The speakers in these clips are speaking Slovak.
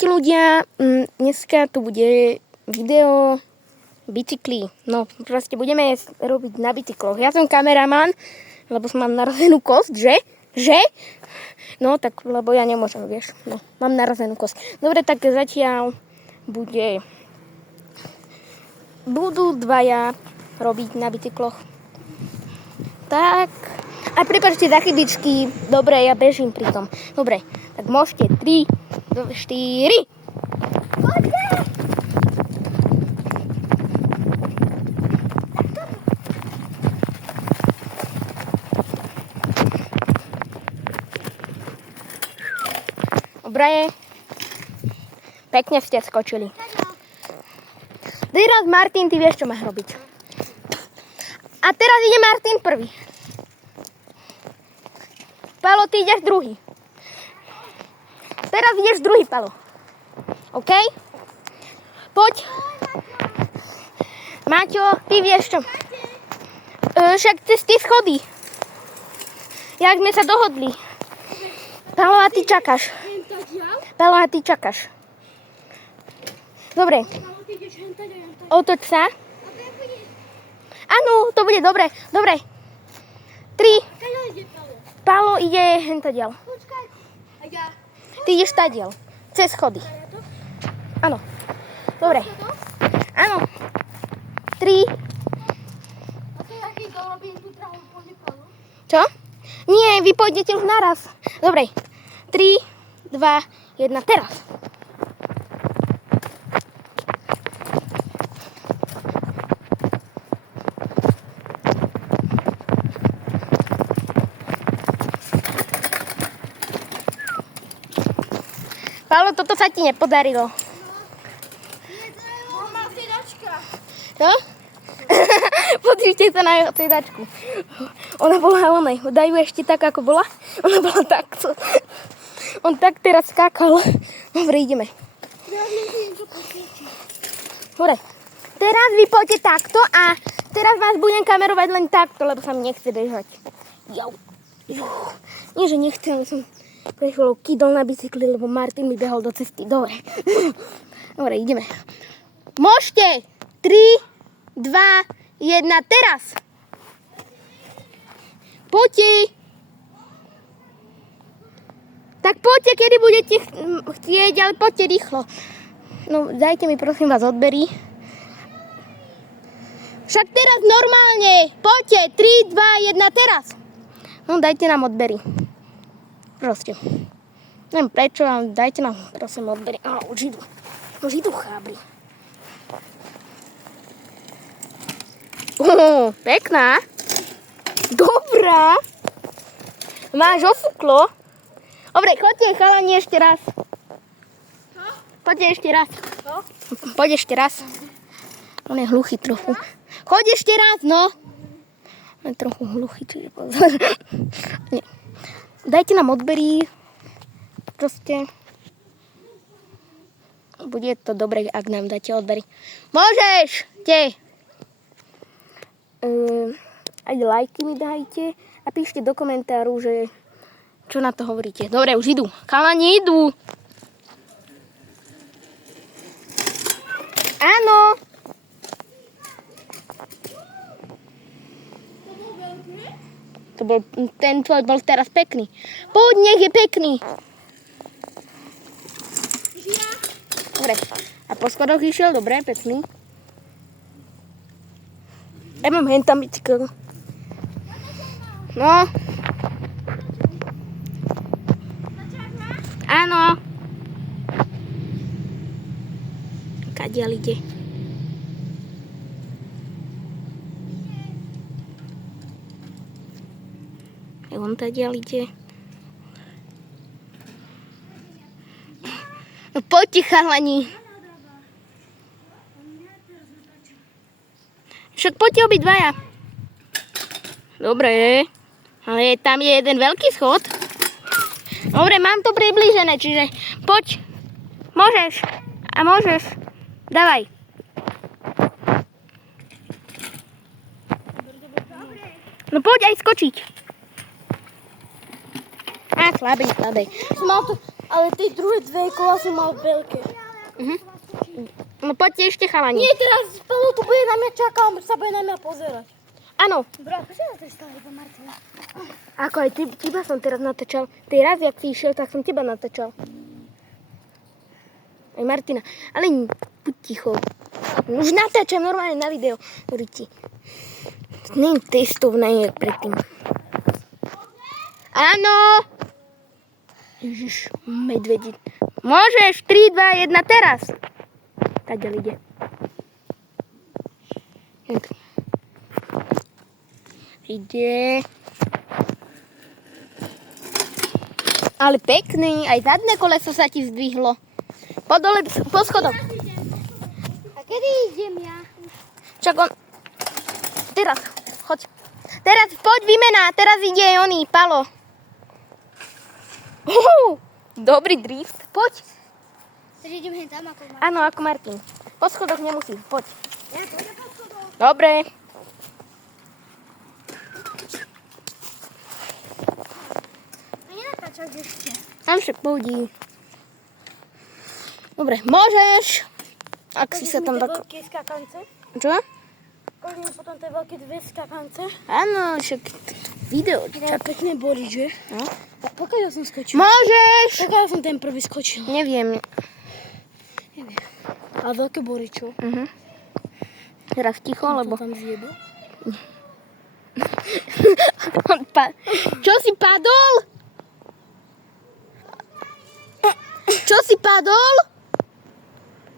Ahojte ľudia, dneska tu bude video bicykli. No proste budeme robiť na bicykloch. Ja som kameraman, lebo som mám narazenú kosť, že? No tak, lebo ja nemôžem, vieš. No, mám narazenú kosť. Dobre, tak zatiaľ budú dvaja robiť na bicykloch. Tak. A prepáčte za chybičky. Dobre, ja bežím pri tom. Dobre, tak môžete 3, 4. Poďte! Dobre. Pekne ste skočili. Teraz Martin, ty vieš, čo máš robiť. A teraz ide Martin prvý. Palo, ty ideš druhý. Teraz ideš druhý, Palo. OK? Poď. Maťo, ty vieš čo. Však cez tie schody. Jak sme sa dohodli. Palo, a ty čakáš. Palo, a ty čakáš. Dobre. Otoč sa. Áno, to bude dobre. Dobre. 3. Palo ide hentadiaľ. Ty ideš tadiaľ. Cez schody. Áno. Dobre. Áno. 3. Čo? Nie, vy pôjdete už naraz. Dobre. 3, 2, 1, teraz. Palo, toto sa ti nepodarilo. Má sedačka. Čo? Pozrite sa na jeho sedačku. Ona bola onej. Dajú ešte tak, ako bola. Ona bola takto. On tak teraz skákal. Dobre, ideme. Dobre. Teraz vy poďte takto a teraz vás budem kamerovať len takto, lebo sa mi nechce bežať. Jau. Nie, že nechcem, ale som prešlo kydol na bicykli, lebo Martin mi behol do cesty. Dobre. Dobre, ideme. Môžete. 3, 2, 1, teraz. Poďte. Tak poďte, kedy budete chcieť, ale poďte rýchlo. No, dajte mi prosím vás odbery. Však teraz normálne. Poďte. 3, 2, 1, teraz. No, dajte nám odbery. Proste. Neviem prečo, ale dajte nám prosím odbery. Už idú chábri. Pekná. Dobrá. Máš ofúklo. Dobre, choďte chalani ešte raz. Poďte ešte raz. Poď ešte raz. On je hluchý trochu. Choď ešte raz, no. On je trochu hluchý, čiže pozor. Nie. Dajte nám odbery. Proste. Bude to dobre, ak nám dáte odbery. Môžeš! Te. Aj lajky mi dajte a píšte do komentáru, že čo na to hovoríte. Dobre, už idú. Chalani idú. Áno. Ten tvoj bol teraz pekný. Poď, nech je pekný. Dobre. A po schodoch išiel, dobre, pekný. Ja mám hen tam bicykel. No. Áno. Kadiaľ ide? On tadiaľ ide. No poďte, chalani. Však poďte obidvaja. Dobre. Ale tam je jeden veľký schod. Dobre, mám to priblížené, čiže poď. Môžeš. A môžeš. Dávaj. No poď aj skočiť. Slabý. Som mal to... Ale tie druhé dve kola som mal veľké. No poďte ešte, chalani. Nie, teraz Pavel tu bude na mňa čakať, on sa bude na mňa pozerať. Áno. Bro, prečo na to stále iba Martina? Ako aj teba som teraz natáčal. Tej raz, jak si išiel, tak som teba natáčal. Aj Martina. Ale buď ticho. Už natáčam normálne na video. Hovorí ti. Nie je testovné, jak predtým. Áno. Ježiš, medvedí. Môžeš, 3, 2, 1, teraz. Taďal ide. Ide. Ale pekný, aj zadné koleso sa ti zdvihlo. Podole, po schodoch. A kedy idem ja? Čak on... Teraz, choď. Teraz, poď výmena, teraz ide oný, Palo. Dobrý drift, poď. Takže idem hen tam ako Martin. Áno, ako Martin. Po schodoch nemusíš, poď. Ja pôjdem po schodoch. Dobre. A nenatáčať ešte. Tam však pohodí. Dobre, môžeš. Ak si sa tam tak... Veľké skakance. Čo? Koľko mi potom tie veľké dve skakance. Áno, však video. Ja pekne boli, že? No. Tak pokiaľ som skočil. Môžeš. Pokiaľ som ten prvý skočil. Neviem. Neviem. Ale veľké boli, čo? Teraz ticho, lebo... To tam zjebal. Čo si padol? Čo si padol?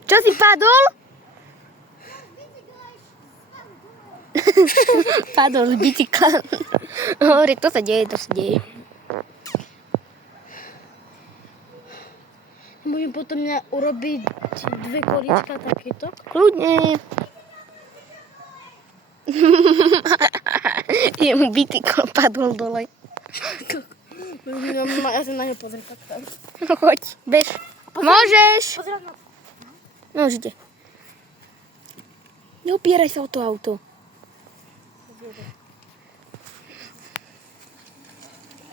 Čo si padol? Padol z bicykla. Hovorí, to sa deje, to sa deje. Môžem potom mňa urobiť dve kolíčka takéto. Kľudne. Jemu bicykl padol dole. Ja sa na ňo pozriem takto. No choď, bež. Môžeš. Pozerať na to. Môžete. Neopieraj sa o to auto.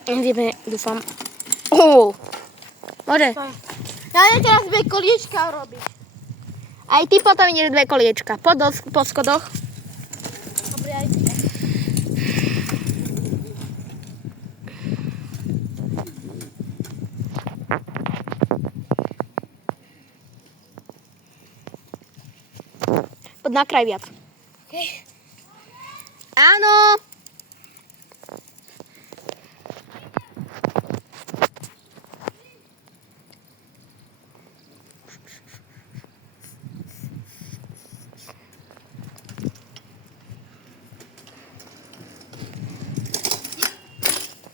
Ideme, dúfam. Môže. Ja idem teraz dve kolíčka robiť. Aj ty potom ideš dve koliečka. Po schodoch. Dobre, aj ty. Poď na kraj viac. Okay. Áno.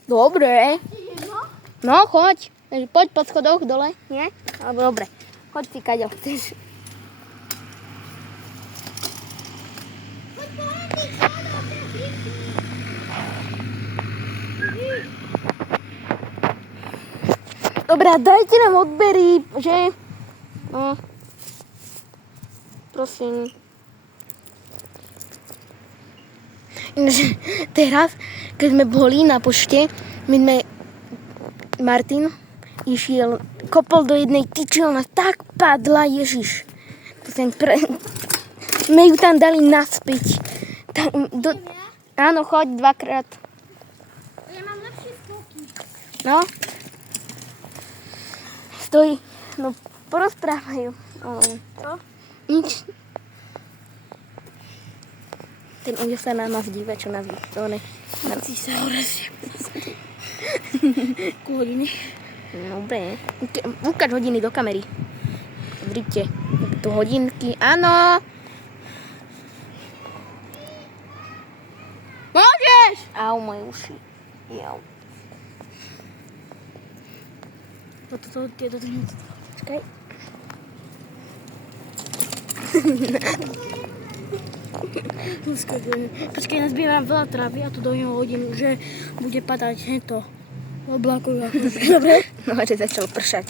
Dobre. No, choď. Poď po schodoch dole, nie? Alebo dobre. Choď si, kaďo chceš. Dobre, dajte nám odbery, že? No. Prosím. Ináč, teraz, keď sme boli na pošte, my sme, Martin išiel, kopol do jednej tyče, ona tak padla, Ježiš. My ju tam dali naspäť. Áno, choď dvakrát. Ja mám lepšie skoky. No. Stoj, no porozprávajú. Čo? Nič. Ten ujo sa na nás díva, čo nás vytvorí. Ty sa horazí. Ku hodiny. Dobre. Ukáž hodiny do kamery. Vrite. Tu hodinky. Áno. Môžeš! Au, moje uši. Jau. Toto nie. Počkaj. Počkaj, nazbieram veľa trávy a tu do neho hodím, že bude padať hento oblaku. Dobre? No, že začal pršať.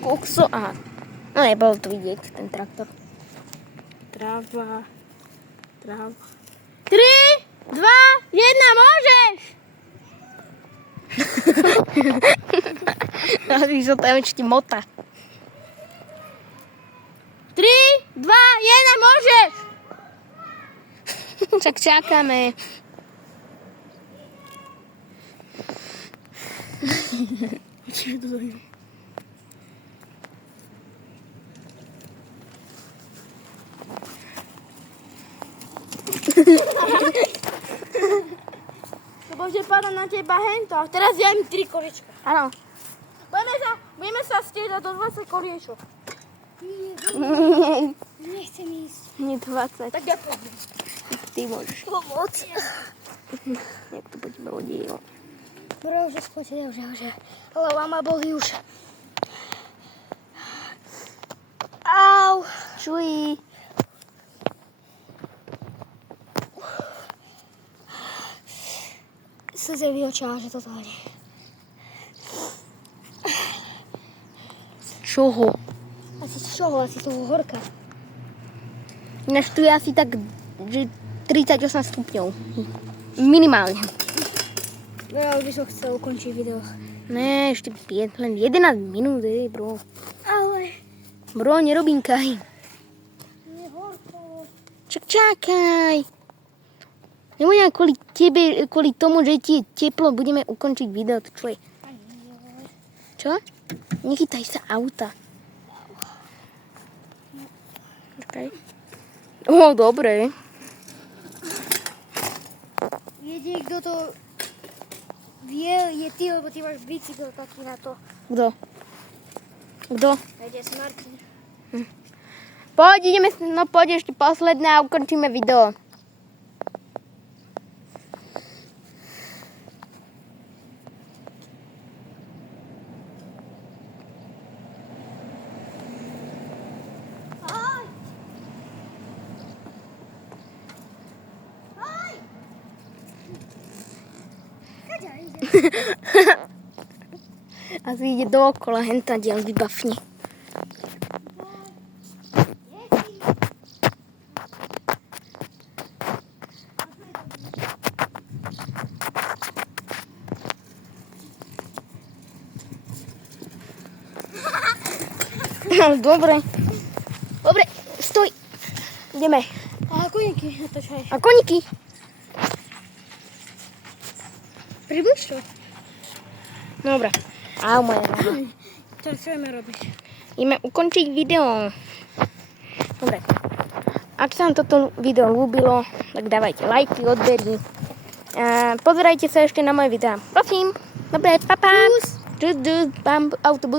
Kokso, aha. No nebolo to vidieť, ten traktor. Tráva. 3, 2, Jedna môžeš! Nazvíš to tam ešte mota. 3, 2, 1, môžeš! Však čakáme. Čiže to dojdem. To bude padať na teba hento. A teraz ja im 3 količka. Áno. Budeme sa striedať do 20 koliečok. Nechcem ísť. Nie 20. Tak ja pôjdem. Ty môžeš. Pomoc. Jak to po tebe odílo. Bro, už spočil, už. Hlava ma bolí už. Au. Čuj. Slzy v očiach, že to nie. Čoho? Asi z čoho? Asi z toho horka. Ináč tu je asi tak, že 38 stupňov. Minimálne. No ja už by som chcel ukončiť video. Ne, ešte 5, len 11 minút, bro. Ale... Bro, nerobinkaj. Je horko. Čak čakaj. Nebudem kvôli tebe, kvôli tomu, že ti je teplo, budeme ukončiť video. To čo je? Čo? Nechytaj sa auta. Čakaj. Ó, dobre. Jediný, kto to vie, je ty, lebo ty máš bicykel taký na to. Kto? Kto? Veď je Martin. Poď, ideme, no poď ešte posledné a ukončíme video. Asi ide dookola, henta diel vybafne. Dobre. Dobre, stoj. Ideme. A koníky natáčaj. A koníky? Približ to. Dobre. Au, moja noha. Teraz čo ideme robiť? Ideme ukončiť video. Dobre. Ak sa vám toto video ľúbilo, tak dávajte lajky, odbery. A pozerajte sa ešte na moje videá. Prosím. Dobre, papa. Čus, čus, autobus.